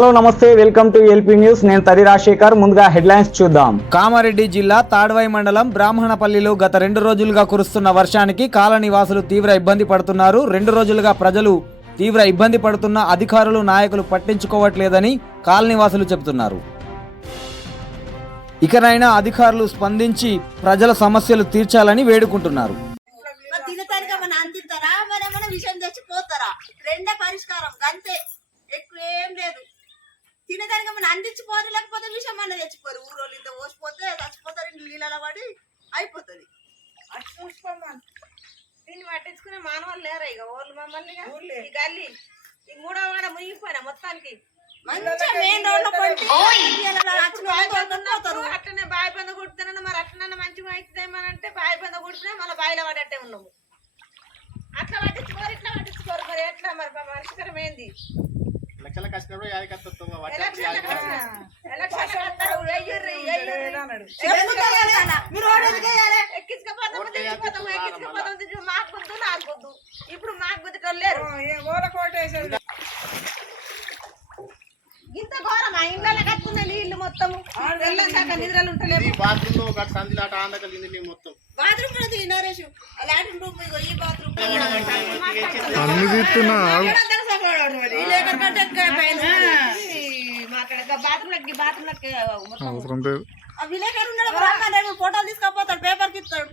Hello నమస్తే, welcome to LP news. నేను తరి రాజశేఖర్. ముందుగా హెడ్లైన్స్ చూద్దాం. కామారెడ్డి జిల్లా తాడ్వాయి మండలం బ్రాహ్మణపల్లిలో గత 2 రోజులుగా కురుస్తున్న వర్షానికి కాలనీవాసులు తీవ్ర ఇబ్బంది పడుతున్నారు. 2 రోజులుగా ప్రజలు తీవ్ర ఇబ్బంది పడుతున్న అధికారులు నాయకులు పట్టించుకోవట్లేదని కాలనీవాసులు చెబుతున్నారు. ఇకనైనా అధికారులు స్పందించి ప్రజల సమస్యలు తీర్చాలని వేడుకుంటున్నారు. తినదానికి మనం అందించిపోరు, లేకపోతే విషయం అన్న తెచ్చిపోరు. ఊరోళ్ళు ఇంత పోసిపోతే చచ్చిపోతారు, ఇంట్లో నీళ్ళలో పడి అయిపోతుంది. అటు చూసుకోమని దీన్ని పట్టించుకునే మానవాళ్ళు లేరా? ఇక వాళ్ళు మమ్మల్ని ఈ గల్లి ఈ 3వ వాడ మునిగిపోయినా మొత్తానికి అట్లనే బావి బంద కొడుతున్నాను. మరి అట్లనే మంచిగా అవుతుందేమనంటే బావి బంద కొడుతున్నా మళ్ళీ బావిలో పడట్టే ఉన్నాము. అట్లా పట్టించుకోరు, ఇట్లా పట్టించుకోరు. మరి ఎట్లా మరి పరిష్కారం ఏంది? ఇప్పుడు మాకు గుద్దుటోళ్ళు లేరు. ఇంత ఘోరం ఆ ఇళ్ళ కట్టుకున్న నీళ్లు మొత్తం నిద్రలు ఉంటలేవు. బాత్రూమ్ నరేష్ లాట్రిన్ రూమ్ ఈ బాత్రూమ్ విలేకరు ఉన్నాడు, ఫోటోలు తీసుకపోతాడు, పేపర్కి ఇస్తాడు.